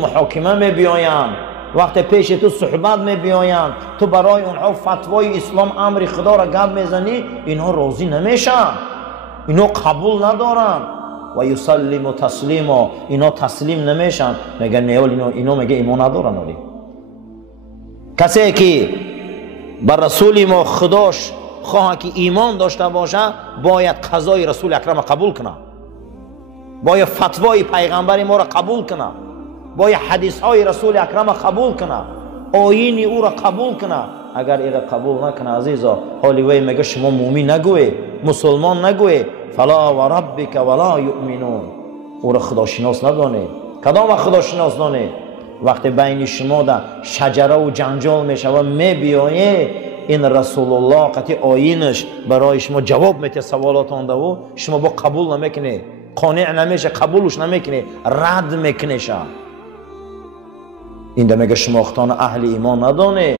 محاکمه می بیاین، وقت پیش تو صحبت می بیاین، تو برای اونها فتوای اسلام امر خدا را گپ میزنی، اینها راضی نمیشن، اینها قبول ندارن. و یسلم و تسلیم، اینا تسلیم نمیشن، میگه نه اینا میگه ایمان ندارن. ولی کسی که بر رسول ما خداش خواه که ایمان داشته باشه باید قضای رسول اکرم قبول کنه، باید فتوای پیغمبر ما را قبول کنه، باید حدیث های رسول اکرم قبول کنه، آیین او را قبول کنه. اگر ایره قبول نکنه عزیزا، حالی وی میگه شما مومن نگوی، مسلمان نگوی. فلا و ربک ولا یؤمنون، او را خداشناس ندانه. کدام خداشناس دانه؟ وقتی بین شما در شجره و جنجال میشه و میبیایه، این رسول الله قطعی آیینش برای شما جواب میده سوالات آنده و شما با قبول نمیکنه، قانع نمیشه، قبولش نمیکنه، رد میکنه. این ده میگه شما اختان اهل ایمان ندانه.